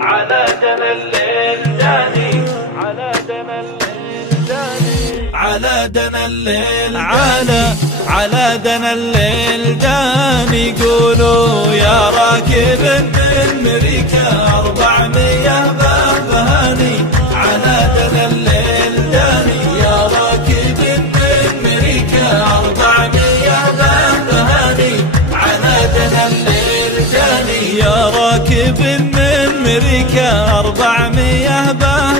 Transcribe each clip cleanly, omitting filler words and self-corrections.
على دنا الليل داني، على دنا الليل داني، على دنا الليل على دنا الليل داني. قولوا يا راكب من مريكا 400 بهاني، على دنا الليل داني. يا راكب من مريكا 400 بهاني، على دنا الليل داني. يا راكب من مريكا 400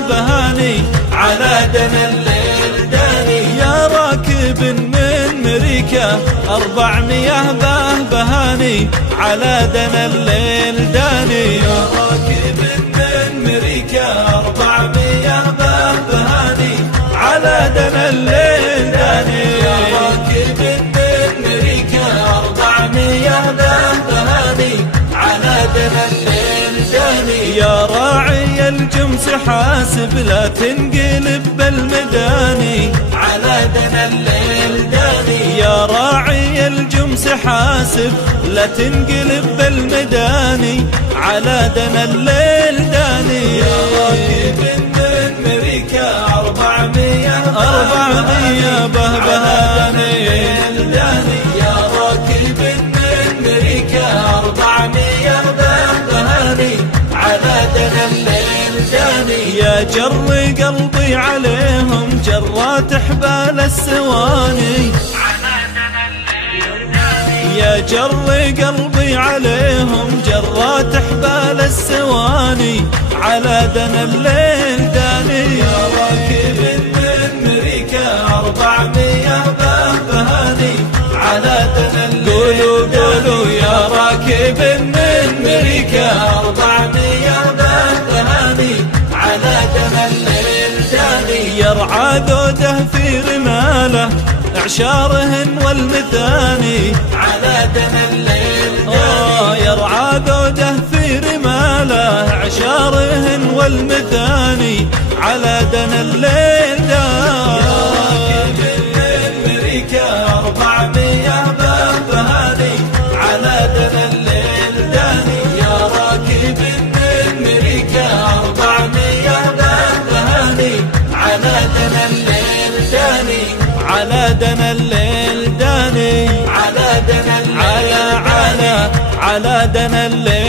بهاني، على دنا الليل داني. يا راكب من مريكا 400 بهاني، على دنا الليل داني. يا راكب من مريكا 400 بهاني، على دنا الليل داني. يا راكب من مريكا 400 بهاني، على دنا الليل داني. يا راعي الجمس حاسب لا تنقلب بالمداني، على دنا الليل داني. يا راعي الجمس حاسب لا تنقلب بالمداني، على دنا الليل داني. يا راكب من مريكا 400 بهاني، يا راكب من مريكا 400 بهاني، على دنا الليل داني. يا جر قلبي عليهم جرات حبال السواني، على دنا الليل داني. يا جر قلبي عليهم جرات حبال السواني، على دنا الليل داني. يا راكب من مريكا 400 بهاني، على دنا الليل. قولوا يا راكب من مريكا 400 بهاني، على دنا الليل داني. يرعى ذوده في رماله اعشارهن والمثاني، على دنا الليل داني. يرعى ذوده في رماله اعشارهن والمثاني، على دنا الليل داني. يا راكب من مريكا 400 بهاني، على دنا الليل داني. يا راكب من مريكا 400 بهاني، على دنا الليل داني. على دنا الليل داني، على دنا الليل، على دنا الليل